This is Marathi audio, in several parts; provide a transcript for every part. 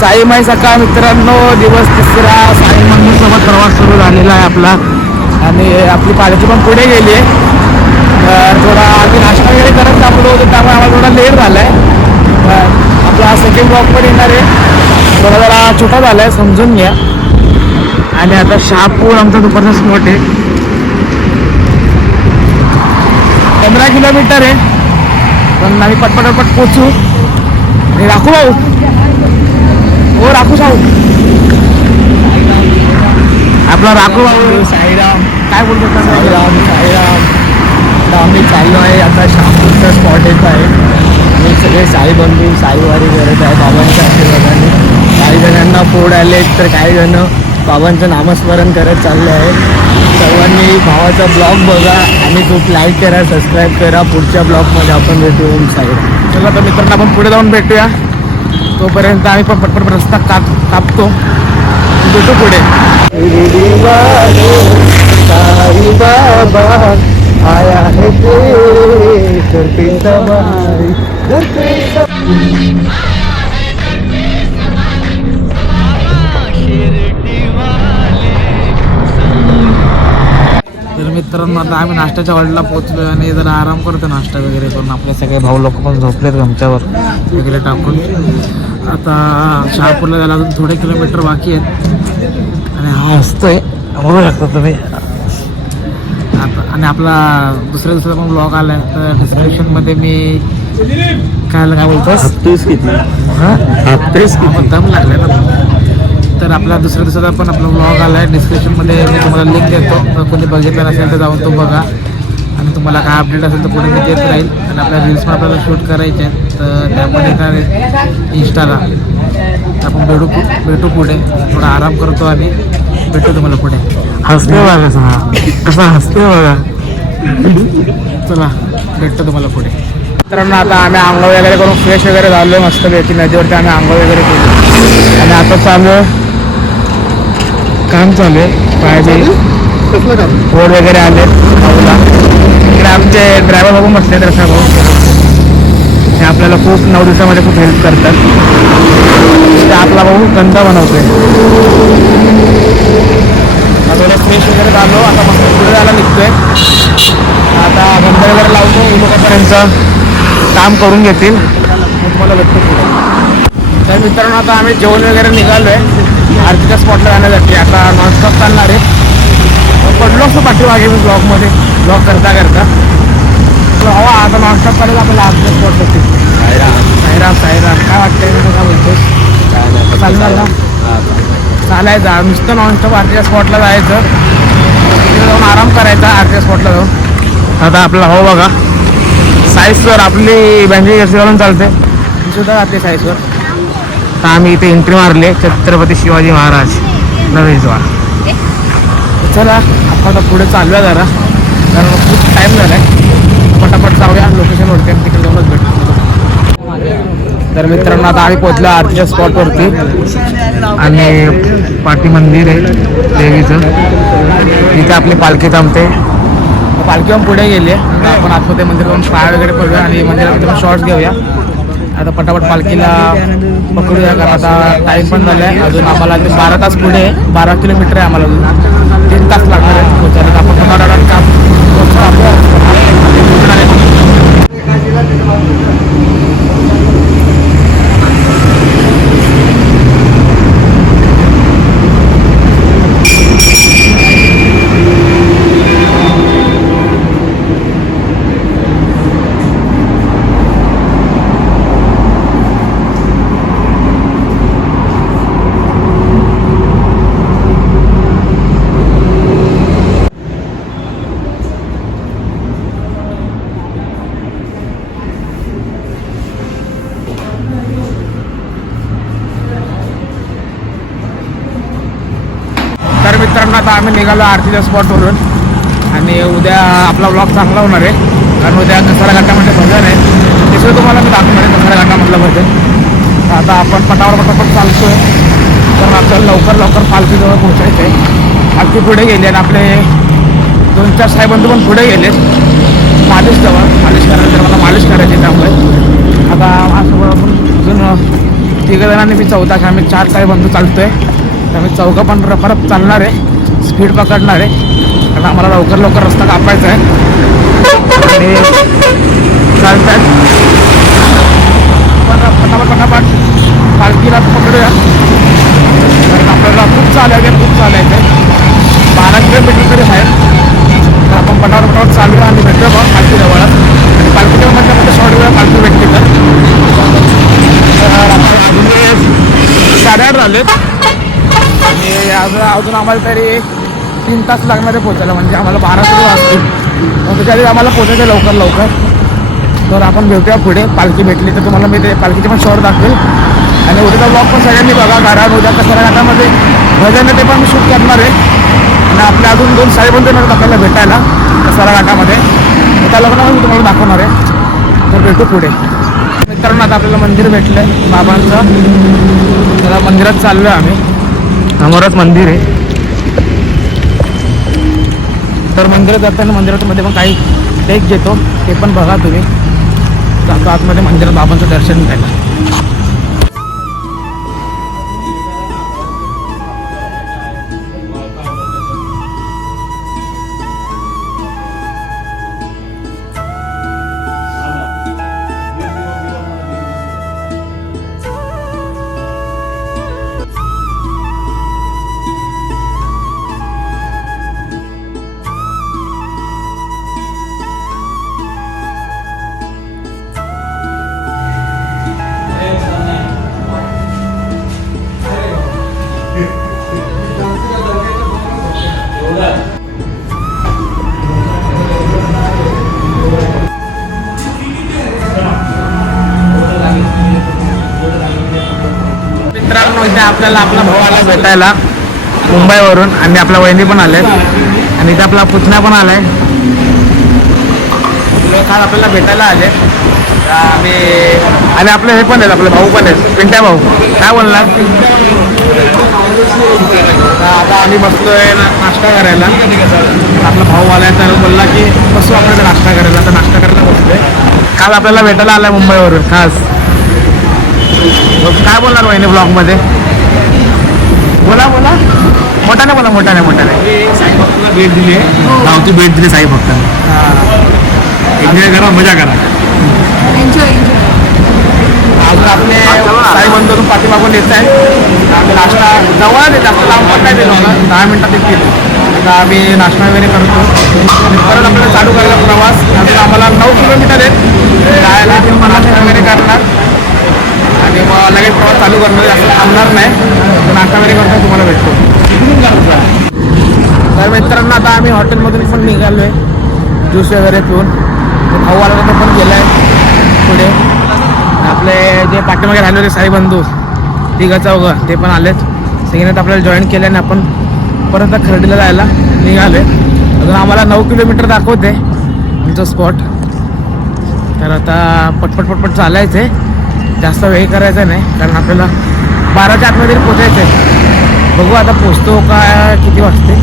साई माई सकाळ मित्रांनो दिवस तिसरा. साई मंदिरसोबत प्रवास सुरू झालेला आहे आपला. आणि आपली पालखी पण पुढे गेली आहे. तर थोडा आम्ही नाश्ता वगैरे करत थांबलो होतो त्यामुळे आम्हाला थोडा लेट झाला आहे आपला सेकंड ब्लॉक पण येणार आहे. थोडा जरा छोटा झाला आहे समजून घ्या. आणि आता शहापूर आमचा दुपारचा स्पॉट आहे. पंधरा किलोमीटर आहे. पण आम्ही पटपटपट पोचू आणि राखू भाऊ. हो राखू भाऊ आपला राखू भाऊ. साईराम. काय बोलतो का? साईराम साईराम. आता आम्ही चाललो आहे आता शहापूरचा स्पॉट येत आहे. आणि सगळे साई बंधू साईवारी करत आहे बाबांच्या आशीर्वादाने. काही जणांना पोड आले तर काही जण बाबांचं नामस्मरण करत चालले आहे सर्वांनी भावाचा ब्लॉग बघा आणि खूप लाईक करा सबस्क्राईब करा. पुढच्या ब्लॉगमध्ये आपण भेटू साईराम. चला तर मित्रांनो आपण पुढे जाऊन भेटूया. तोपर्यंत आम्ही पण पटपट रस्ता काप कापतो भेटू पुढे साई बाबा आया मित्रांनो आता आम्ही नाश्त्याच्या हॉलला पोहोचलो आणि जरा आराम करतो नाश्ता वगैरे करून. आपले सगळे भाऊ लोक पण झोपलेत गमच्यावर. वगैरे टाकून. आता शहापूरला जायला अजून थोडे किलोमीटर बाकी आहेत. आणि हा असतोय. बघू शकता तुम्ही. आता आणि आपला दुसऱ्या दुसरा पण ब्लॉग आला आहे तर डिस्क्रिप्शनमध्ये मी काय काय बोलतोस? हप्तेस किती हां? हप्तेस मग दम लागले ना. तर आपला दुसऱ्या दिवसाचा पण आपला ब्लॉग आला आहे डिस्क्रिप्शनमध्ये मी तुम्हाला लिंक देतो. तर कोणी बघितलं नसेल तर जाऊन तो बघा. आणि तुम्हाला काय अपडेट असेल तर पुढे मी देत राहील. आणि आपल्या रील्स पण आपल्याला शूट करायचे आहेत. तर त्यामध्ये येणार आहे इंस्टाला आपण भेटू भेटू पुढे. थोडा आराम करतो आणि भेटू तुम्हाला पुढे. हसते बघा कसं हसते बघा. चला भेटतो तुम्हाला पुढे. मित्रांनो आता आम्ही आंघोळ वगैरे करून फ्रेश वगैरे झालो. आहे मस्तपैकी नदीवरती आम्ही आंघोळ वगैरे केली. आणि आता चालू आहे काम चालू आहे. पायाचे कसलं काम? रोड वगैरे आले भाऊला. इकडे आमचे ड्रायव्हर बघून बसले रसा भाऊ. ते आपल्याला खूप नऊ दिवसामध्ये खूप हेल्प करतात. ते आपला भाऊ गंध बनवतोय. आता फ्रेश वगैरे झालो आता मस्त पुढे जायला निघतोय. आता गंध वगैरे लावतो हे लोकांपर्यंत काम करून घेतील. तुम्हाला भेटतो तर मित्रांनो आता आम्ही जेवण वगैरे निघालो आहे आरतीच्या स्पॉटला जाण्यासाठी. आता नॉनस्टॉप चालणार आहे. पडलो असतो पाठीमागे मी ब्लॉगमध्ये ब्लॉग करता करता. हवा आता नॉनस्टॉप चालेल आपल्याला आरतीच्या स्पॉटवरती साईराम. साईराम काय वाटतंय? मी काय बोलतोस चालणार ना चालायचं नुसतं नॉनस्टॉप आरतीच्या स्पॉटला जायचं. तिथे जाऊन आराम करायचा आरतीच्या स्पॉटला जाऊन. आता आपला हो बघा. साईजवर आपली बँकी जर्सी घालून चालते. मी सुद्धा घातली साईजवर तर आम्ही इथे एंट्री मारली छत्रपती शिवाजी महाराज. प्रवेशद्वार चला आपण आता पुढे चालूया जरा. कारण खूप टाईम झाला आहे पटापट जाऊया. लोकेशनवरती आणि तिकडे जाऊनच भेटतो तर मित्रांनो आता आम्ही पोहोचलो आरतीच्या स्पॉटवरती आणि पाठी मंदिर आहे देवीचं. तिथे आपली पालखी थांबते. पालखी पण पुढे गेली आहे. आपण आतमध्ये मंदिर जाऊन पाय वगैरे पडूया आणि मंदिरामध्ये शॉर्ट्स घेऊया. आता पटापट पालखीला पकडूया कारण आता टाईम पण झाला आहे अजून आम्हाला ते बारा तास पुढे बारा किलोमीटर आहे आम्हाला अजून. तीन तास लागणार आहे पोचायला हो, आपण पटापट काम मित्रांनो आता आम्ही निघालो आरतीच्या स्पॉटवरून आणि उद्या आपला ब्लॉग चांगला होणार आहे. कारण उद्या कसारा घाटामध्ये म्हणजे भजन आहे. तिसरं तुम्हाला मी दाखवणार आहे कसारा घाटामधलं भजन आता आपण पटावर पटापट आहे पण आपल्याला लवकर लवकर पालखीजवळ पोहोचायचं आहे पालखी पुढे गेली आणि आपले दोन चार साहेबंधू पण पुढे गेले मालिश जवळ. मालिश करायला तर मला मालिश करायची त्यामुळे. आता असं आपण अजून तिघ जणांनी मी चौथा आम्ही चार काही चालतो आहे त्यामुळे आम्ही चौघं पण परत चालणार आहे. स्पीड पकडणार आहे. कारण आम्हाला लवकर लवकर रस्ता कापायचा आहे. आणि चालतात पण पटापट पटापट पालखीला पकडूया. कारण आपल्याला खूप चालायचं खूप चालायचं बारा किलोमीटर तरी आहे. तर आपण पटावर पटावर चालूया आणि भेटूया बघ पालखी जवळच आणि पालखी जवळ म्हटलं म्हणजे शॉर्ट वेळा पालखी भेटते तर. तर आता अजून साडेआठ झालेत. आणि अजून अजून आम्हाला तरी एक तीन तास लागणार आहे पोचायला म्हणजे आम्हाला बारा तरी वाजतील. मग त्याच्या आम्हाला पोचायचं लवकर लवकर. तर आपण भेटूया पुढे. पालखी भेटली तर तुम्हाला मी ते पालखीचे पण शॉर्ट दाखवेल. आणि उद्याचा ब्लॉग पण सगळ्यांनी बघा कारण उद्या कसं घाटामध्ये भजन ते पण मी शूट करणार आहे. आणि आपल्या अजून दोन साहेबंद येणार आपल्याला भेटायला कसारा घाटामध्ये. त्या लग्नामध्ये मी तुम्हाला दाखवणार आहे. तर भेटू पुढे. मित्रांनो आता आपल्याला मंदिर भेटलं आहे बाबांचं. त्याला मंदिरात चाललो आहे आम्ही. समोरच मंदिर आहे. तर मंदिरात जाताना मंदिरामध्ये पण काही टेक घेतो ते पण बघा तुम्ही. जातो आतमध्ये मंदिरात बाबांचं दर्शन घ्यायला. आहे आपल्याला आपला भाऊ आला भेटायला मुंबईवरून. आणि आपल्या वहिनी पण आल्या आणि इथे आपला पुतण्या पण आलाय. आहे काल आपल्याला भेटायला आले. आम्ही आणि आपले हे पण आहेत आपले भाऊ पण आहेत. पिंट्या भाऊ. काय बोलणार? आता आम्ही बसतोय नाश्ता करायला. आपला भाऊ आलाय तर बोलला की बसू आपल्याला नाश्ता करायला. तर नाश्ता करायला बसतोय काल आपल्याला भेटायला आलाय मुंबईवरून खास. काय बोलणार वहिनी ब्लॉगमध्ये बोला बोला. मोठ्याने बोला मोठ्याने मोठ्याने. साई भक्ताला भेट दिली आहे. गावची भेट दिली साई भक्ताला एन्जॉय करा मजा करा. अजून आपले साई बंधून पाठीमागून येत आहे. आम्ही नाश्ता जवळ येत जास्त लांब पण नाही दिलं दहा मिनिटात येतील आता आम्ही नाश्ता वगैरे करतो. परत आपल्याला चालू करायला प्रवास. अजून आम्हाला नऊ किलोमीटर आहेत. जायला मला वगैरे करणार. आणि मग लगेच प्रवास चालू करणार असं थांबणार नाही. पण आता वगैरे करता तुम्हाला भेटतो. तर मित्रांनो आता आम्ही हॉटेलमधून पण निघालो आहे ज्यूस वगैरे पिऊन. भाऊ आला तो पण गेला आहे पुढे आपले जे पाठीमागे राहिले होते साई बंधू तिघा चौघं ते पण आलेत. सगळ्यांनी आपल्याला जॉईन केल्याने आपण परत आता खर्डीला जायला आहे अजून आम्हाला नऊ किलोमीटर दाखवते आमचं स्पॉट तर आता पटपट पटपट चालायचं आहे जास्त वेळ करायचा नाही कारण आपल्याला बाराच्या आतमध्ये पोचायचं आहे बघू आता पोचतो का किती वाजते?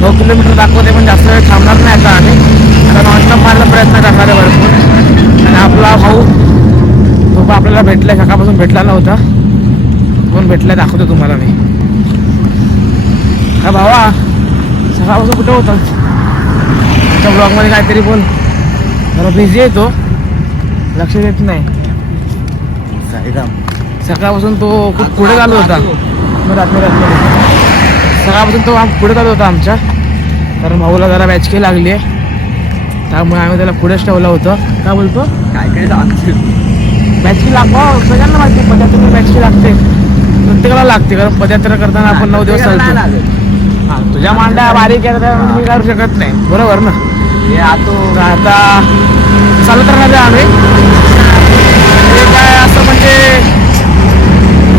नऊ किलोमीटर दाखवते पण जास्त वेळ थांबणार नाही आता आम्ही. आता नॉनस्टॉप मारायला प्रयत्न करणार आहे भरपूर. आणि आपला भाऊ तो पण आपल्याला आहे सकाळपासून भेटला नव्हता. पण भेटला दाखवतो तुम्हाला मी. हा भावा सकाळपासून कुठं होता? तुमच्या ब्लॉगमध्ये काहीतरी बोल. जरा बिझी आहे तो. लक्ष देत नाही. साईराम सकाळपासून तो खूप पुढे चालू होता. रात्री रात्री सकाळपासून तो आम- पुढे चालू होता आमच्या. कारण भाऊला जरा बॅचकी लागली आहे. त्यामुळे आम्ही त्याला पुढेच ठेवलं होतं. काय बोलतो? काय काय बॅचकी लागवा सगळ्यांना माहिती पदयात्रा बॅचकी लागते. प्रत्येकाला लागते कारण पदयात्रा करताना आपण नऊ दिवस चालतो. हा, तुझ्या मांड्या बारीक आहे मी करू शकत नाही. बरोबर ना? हे आतो तर आता चालत राहणार आहे आम्ही. हे काय असं म्हणजे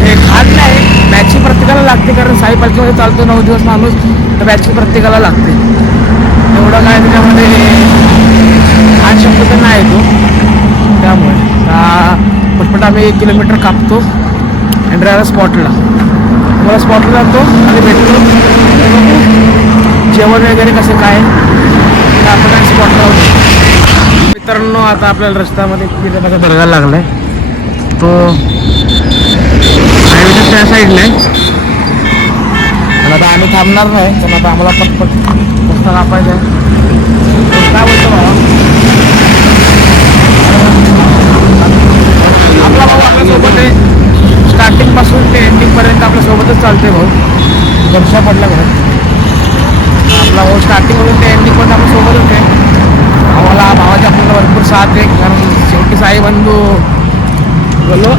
हे खात नाही. बॅचची प्रत्येकाला लागते कारण साई पालखीमध्ये चालतो नऊ दिवस माणूस तर बॅचची प्रत्येकाला लागते. एवढं काय त्याच्यामध्ये हा शब्द तर नाही तो. त्यामुळे. पटपट आम्ही एक किलोमीटर कापतो आणि ड्रायव्हर स्पॉटला मला स्पॉटला जातो आणि भेटतो. जेवण वगैरे कसं काय आपण स्पॉटला मित्रांनो आता आपल्याला रस्त्यामध्ये तिथे बघा लागला आहे तो त्या साईडला आहे. पण आता आम्ही थांबणार नाही पण आता आम्हाला पटपट रस्ता कापायचा आहे. काय बोलतो बाबा आपला भाऊ आपल्यासोबत आहे. स्टार्टिंगपासून ते एंडिंगपर्यंत आपल्यासोबतच चालते भाऊ. वर्षा पडला घरात आपला भाऊ स्टार्टिंगमधून ते एंडिंग आपल्यासोबतच आहे. आम्हाला भावाच्या आपल्याला भरपूर साथ आहे कारण शेवटी साई बंधू बोलो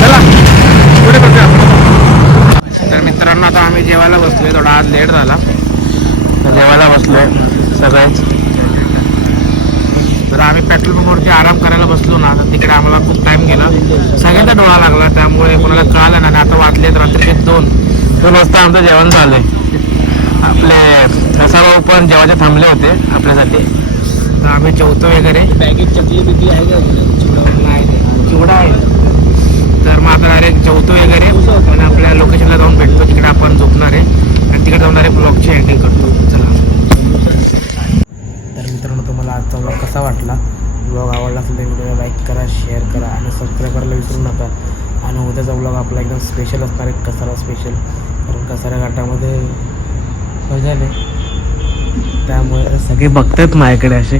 चला पुढे तर मित्रांनो आता आम्ही जेवायला बसलोय. थोडा आज लेट झाला. जेवायला बसलोय सगळेच. तर आम्ही पेट्रोल पंपवरती आराम करायला बसलो ना तिकडे आम्हाला खूप टाइम गेला. सगळ्यांचा डोळा लागला त्यामुळे कोणाला कळालं नाही. आता वाचलेत रात्रीचे दोन. दोन वाजता आमचं जेवण झालंय. आपले भाऊ पण जेवायचे थांबले होते आपल्यासाठी. तर आम्ही जेवतो वगैरे. पॅकेट चकली बिकली आहे का? नाही चिवडा आहे. तर मग आता डायरेक्ट जेवतो वगैरे. आणि आपल्या लोकेशनला जाऊन भेटतो. तिकडे आपण झोपणार आहे. आणि तिकडे जाऊन डायरेक्ट ब्लॉगची एंडिंग करतो. चला. तर मित्रांनो तुम्हाला आजचा ब्लॉग कसा वाटला? ब्लॉग आवडला असेल तर व्हिडिओला लाईक करा शेअर करा आणि सबस्क्राईब करायला विसरू नका. आणि उद्याचा ब्लॉग आपला एकदम स्पेशल असणार आहे. कसारा स्पेशल कारण कसारा घाटामध्ये मजा आली. त्यामुळे सगळे बघतात माझ्याकडे असे.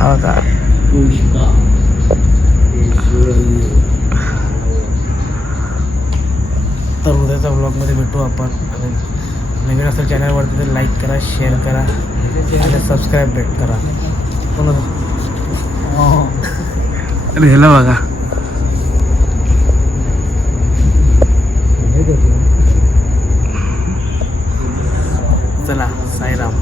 आता तर उद्याच्या ब्लॉगमध्ये भेटू आपण. आणि नवीन असं चॅनलवरती तर लाईक करा शेअर करा. आणि सबस्क्राईब भेट करा. अरे हॅलो बघा. चला साईराम.